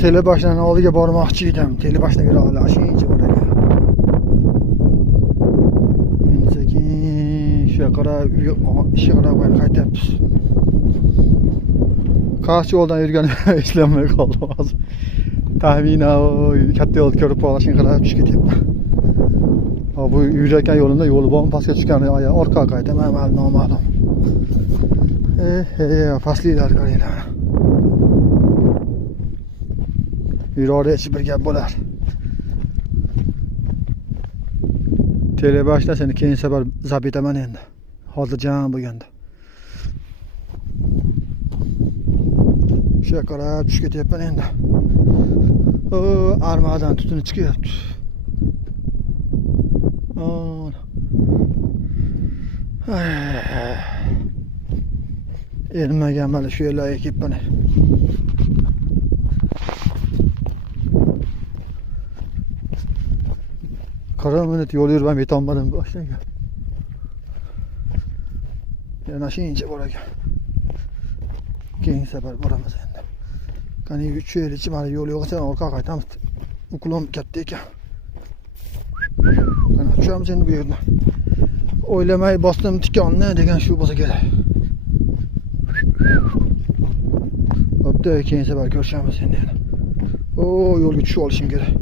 Telebaşdan oldiga bormoqchi edim. Telebashdan kira olashingcha bor ekan. Men sekin shu yoqqa ishga qaytyapmiz. Qarshi yo'ldan yurgan ishlamay qoldi hozir. Taxminan katta yo'l ko'rib qolishini qilib tushib ketyapman. Bu yurayotgan yo'limda yo'li bormi pastga tushgani orqaga qaytaman, hali noma'lum. Pastliklar qaranglar. Yurorichi bir gap bo'lar. Telebashda seni keyin safar zab etaman endi. Hozir jam bo'lganda. Shu yoqqa tushib ketyapman endi. Armadan tutuni chiqyapti. Ermagan mana shu yerlarga kelibman. Qirq minut yo'l yurib yetolmadim boshlaga. Yana shuncha bor ekan. Keyin safar boramiz endi. Qani 3 yil ichi mana yo'l yo'qsa orqaga qaytamiz. Ukulom katta ekan. Qani tushamiz endi bu yerdan. O'ylamay bosdim tikonni degan shu bo'lsa kerak. Bo'pti, keyin safar ko'rishamiz endi. Yo'lga tushib olishim kerak.